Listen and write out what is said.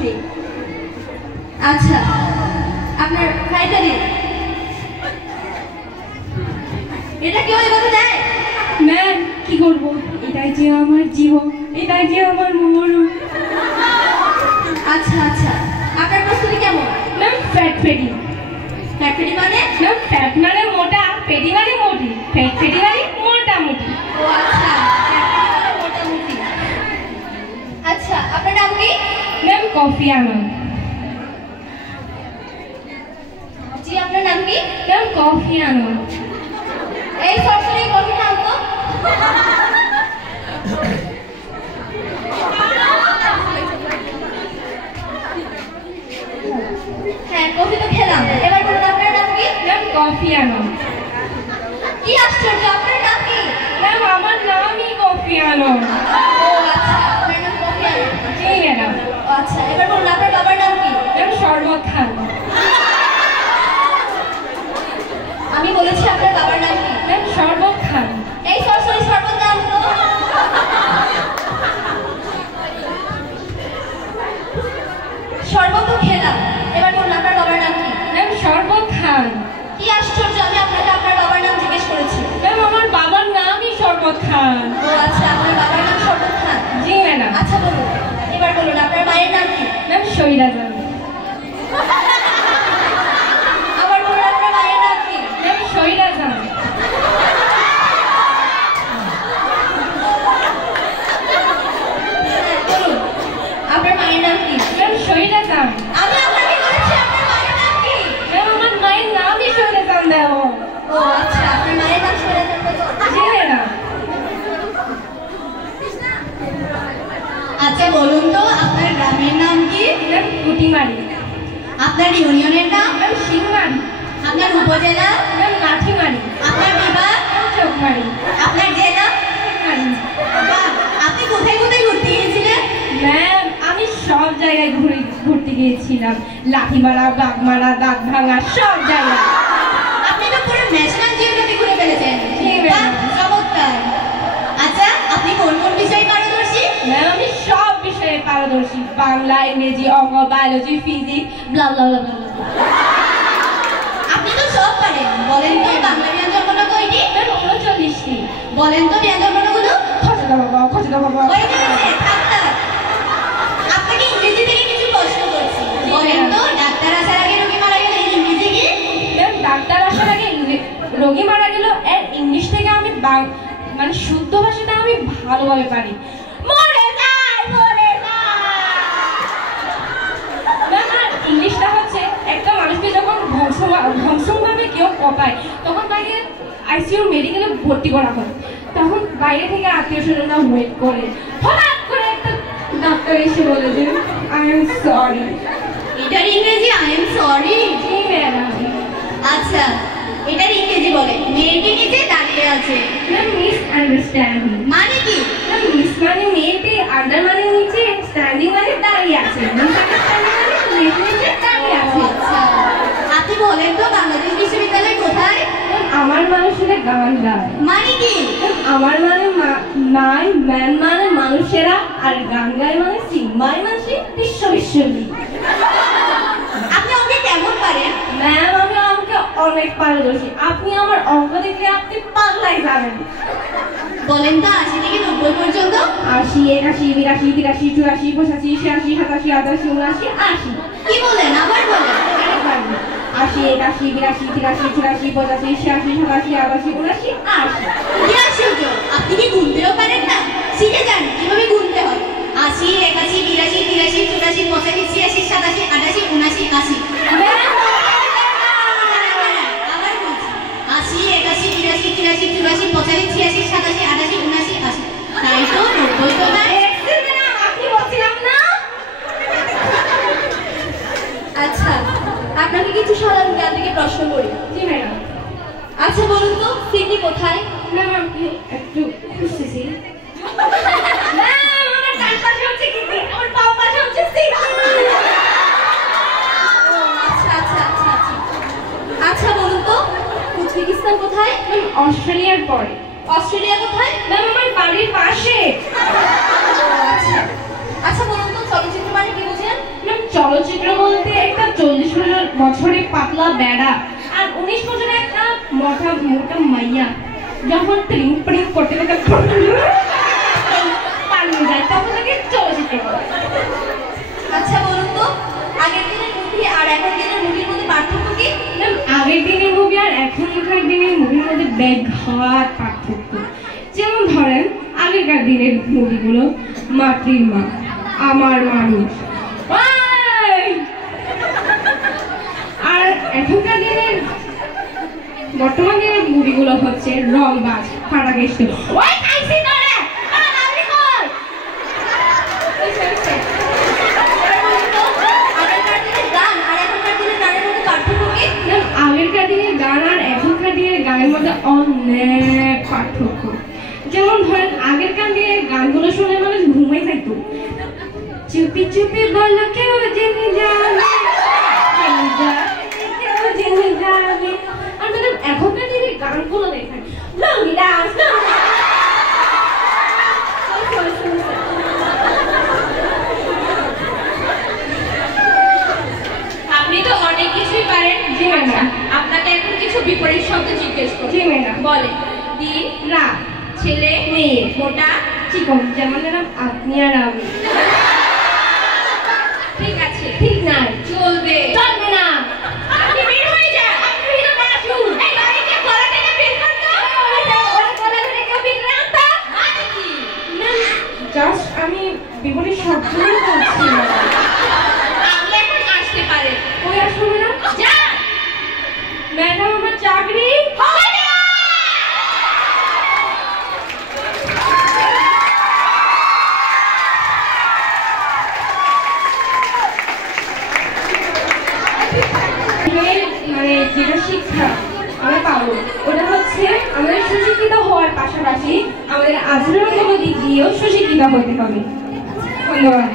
Coffee. আচ্ছা, আপনার খাইতে দিন। এটা কেউ এভাবে দেয়? ম্যাম কি করবো, এটাই যে আমার জীবন, এটাই যে আমার মরণ। আচ্ছা আচ্ছা, আপনার প্রস্তুতি কেমন? Ma'am fat fatty. Fat fatty মানে? ম্যাম ফ্যাট মানে মোটা, ফেটি মানে মোটি, ফ্যাট ফেটি মানে মোটামুটি। ও আচ্ছা, মোটামুটি। আচ্ছা, আপনার নাম কি? ম্যাম কফি আনন্দ। জি, আপনার নাম কি? ম্যাম কফি আনন্দ। এই সরাসরি কফি খাও তো। হ্যাঁ, কফি তো খেলাম। এবার বলুন আপনার নাম কি? ম্যাম কফি আনন্দ। কি আশ্চর্য, আপনার নাম কি? ম্যাম আমার নামই কফি আনন্দ। ও আচ্ছা, আপনার নাম কফি আনন্দ। জি ম্যাডাম। আচ্ছা, এবার বলুন আপনার বাবার নাম কি? ম্যাম শরবত খান। আমি বলেছি আপনার বাবার নাম কি? ম্যাম শরবত খান। এই সরাসরি শরবত দাও তো। শরবত তো খেলাম, এবার বলুন আপনার বাবার নাম কি? ম্যাম শরবত খান। কি আশ্চর্য, আমি আপনাকে আপনার বাবার নাম জিজ্ঞেস করেছি। ম্যাম আমার বাবার নামই শরবত খান। ও আচ্ছা, আপনার বাবার নাম শরবত খান। জি ম্যাডাম। আচ্ছা বলুন, এবার বলুন আপনার মায়ের নাম কি? ম্যাম শৈলা জান। আবার বলুন আপনার মায়ের নাম কি? ম্যাম শৈলা জান। বলুন আপনার মায়ের নাম কি? ম্যাম শৈলা জান। আমি আপনাকে বলেছি আপনার মায়ের নাম কি? ম্যাম আমার মায়ের নামই শৈলা জান দেও। ও আচ্ছা, আপনার মায়ের নাম শোনা যাবে তো। জি ম্যাডাম। আচ্ছা বলুন তো আপনার গ্রামের নাম কি? ম্যাম কুটিমারি। আপনার ইউনিয়নের নাম? ম্যাম সিংমারি। আপনার উপজেলা? ম্যাম লাঠিমারি। আপনার বিভাগ? ম্যাম চোখমারি। আপনার জেলা? মারি। বাহ, আপনি কোথায় কোথায় ঘুরতে গিয়েছিলেন? ম্যাম আমি সব জায়গায় ঘুরতে গিয়েছিলাম, লাঠিমারা, বাঘমারা, দাগ ভাঙা, সব জায়গায়। আপনি তো পুরো ন্যাশনাল জিওগ্রাফি ঘুরে ফেলেছেন। জি বাহ, ম্যাম। চমৎকার। আচ্ছা, আপনি কোন কোন বিষয়ে পারদর্শী? ম্যাম আমি সব বিষয়ে পারদর্শী, বাংলা, ইংরেজি, অঙ্ক, বায়োলজি, ফিজিক্স, ব্লা ব্লা ব্লা ব্লা ব্লা। আপনি তো সব পারেন। বলেন তো বাংলা ব্যঞ্জনবর্ণ কয়টি? ম্যাম 39টি। বলেন তো ব্যঞ্জনবর্ণগুলো। খসদা বাবা, খসদা বাবা। হয়ে গেছে, থাক থাক। আপনাকে ইংরেজি থেকে কিছু প্রশ্ন করছি। বলেন তো ডাক্তার আসার আগে রোগী মারা গেলে ইংরেজি কি? ম্যাম ডাক্তার আসার আগে রোগী মারা গেল, এর ইংলিশ থেকে আমি মানে শুদ্ধ ভাষাটা আমি ভালোভাবে পারি। মরে যায়, মরে যায়। ম্যাম আর ইংলিশটা হচ্ছে একটা মানুষকে যখন ধ্বংসভাবে কেউ কপায়, তখন তাকে আইসিইউ মেডিকেলে ভর্তি করা হয়। তখন বাইরে থেকে আত্মীয় স্বজনরা ওয়েট করে, হঠাৎ করে একটা ডাক্তার এসে বলে যে আই এম সরি। এটার ইংরেজি I am sorry. G madam. আচ্ছা, এটার ইংরেজি বলে মেয়েটি নিচে দাঁড়িয়ে আছে। Ma'am miss understanding. মানে কি? ম্যাম মিস মানে মেয়েটি, আন্ডার মানে নিচে, স্ট্যান্ডিং মানে দাঁড়িয়ে আছে, মিস আন্ডারস্ট্যান্ডিং মানে মেয়েটি নিচে দাঁড়িয়ে আছে। আচ্ছা, আপনি বলেন তো বাংলাদেশ বিশ্ববিদ্যালয় কোথায়? ম্যাম আমার মানুষেরা গান গায়। মানে কি? ম্যাম আমার মানে নাই, ম্যান মানে মানুষেরা, আর গান গায় মানে সিম্বাই মাসি বিশ্ববিদ্যালয়। আপনি আমাকে কেমন পারেন? ম্যাম আমি অঙ্কে অনেক পারদর্শী, আপনি আমার অঙ্ক দেখলে আপনি পাগলাই যাবেন। বলেন তো 80 থেকে 90 পর্যন্ত। 80, 81, 82, 83, 84, 85, 86, 87, 88, 89, 80। কি বলেন, আবার বলেন। 80, 81, 82, 83, 84, 85, 86, 87, 88, 89, 80। কি আশ্চর্য, আপনি কি গুনতেও পারেন না? শিখে যান কিভাবে গুনতে হয়। 80, 81, 82, 83, 84, 85, 86, 87, 88, 89, 80। আবার বলছি, 80, 81, 82, 83, 84, 85, 86, 87, 88, 89, 80। তাই তো 90 তো না। আপনি বলছিলাম না। আচ্ছা, আপনাকে কিছু সাধারণ জ্ঞান থেকে প্রশ্ন করি। জি ম্যাডাম। আচ্ছা বলুন তো সিডনি কোথায়? ম্যাম আমি একটু খুঁজতেছি। ম্যাম আমার ডান পাশে হচ্ছে কিডনি, আমার বাম পাশে হচ্ছে সিডনি। আচ্ছা আচ্ছা আচ্ছা আচ্ছা আচ্ছা বলুন তো উজবেকিস্তান কোথায়? ম্যাম অস্ট্রেলিয়ার পরে। অস্ট্রেলিয়া কোথায়? ম্যাম আমার বাড়ির পাশে। আচ্ছা আচ্ছা বলুন তো চলচ্চিত্র মানে কি বোঝেন? ম্যাম মাইয়া যখন ট্রিং প্রিং করতে করতে পালিয়ে যায় তখন তাকে চলচ্চিত্র বলে। আচ্ছা বলুন তো আগের দিনের মুভি আর এখন দিনের মুভির মধ্যে পার্থক্য কি? আগের দিনের মুভি আর এখনকার দিনের মুভির মধ্যে ব্যাঘাত পার্থক্য। যেমন ধরেন আগেকার দিনের মুভিগুলো মাতৃর মা, আমার মানুষ, আর এখনকার দিনের বর্তমান দিনের মুভিগুলো হচ্ছে রংবাজ, ফাটাকেষ্ট। আগেরকার দিনের গান আর এখনকার দিনের গানের মধ্যে অনেক পার্থক্য। যেমন ধরেন আগেরকার দিনের গানগুলো শুনে মানুষ ঘুমাই যেত, চুপি চুপি বলো কেউ জেনে যাবে, কেউ জেনে যাবে। আর ম্যাডাম এখনকার দিনের গানগুলো দেখেন আপনি তো অনেক কিছুই পারেন। জি ম্যাডাম। আপনাকে এখন কিছু বিপরীত শব্দ জিজ্ঞেস করি। জি ম্যাডাম। বলে দিন রাত, ছেলে মেয়ে, মোটা চিকন। যেমন ম্যাডাম আপনি আর আমি। ঠিক আছে ঠিক নাই, চলবে চলবে না। আপনি বের হয়ে যান। আপনি ভিতরে না আসুন। এই গাড়িকে গলা থেকে বের কর তো। ওরে গলা ধরে কেউ বের না তো। মানে কি? জাস্ট আমি বিপরীত শব্দই বলছি। আপনি এখন আসতে পারেন। কই আসবো ম্যাডাম? যা। ম্যাডাম আমার চাকরি হবে না। মানে যেটা শিক্ষা আমরা পাবো ওটা হচ্ছে আমাদের সুশিক্ষিত হওয়ার পাশাপাশি আমাদের আচরণগত দিক দিয়েও সুশিক্ষিত হতে হবে। ধন্যবাদ।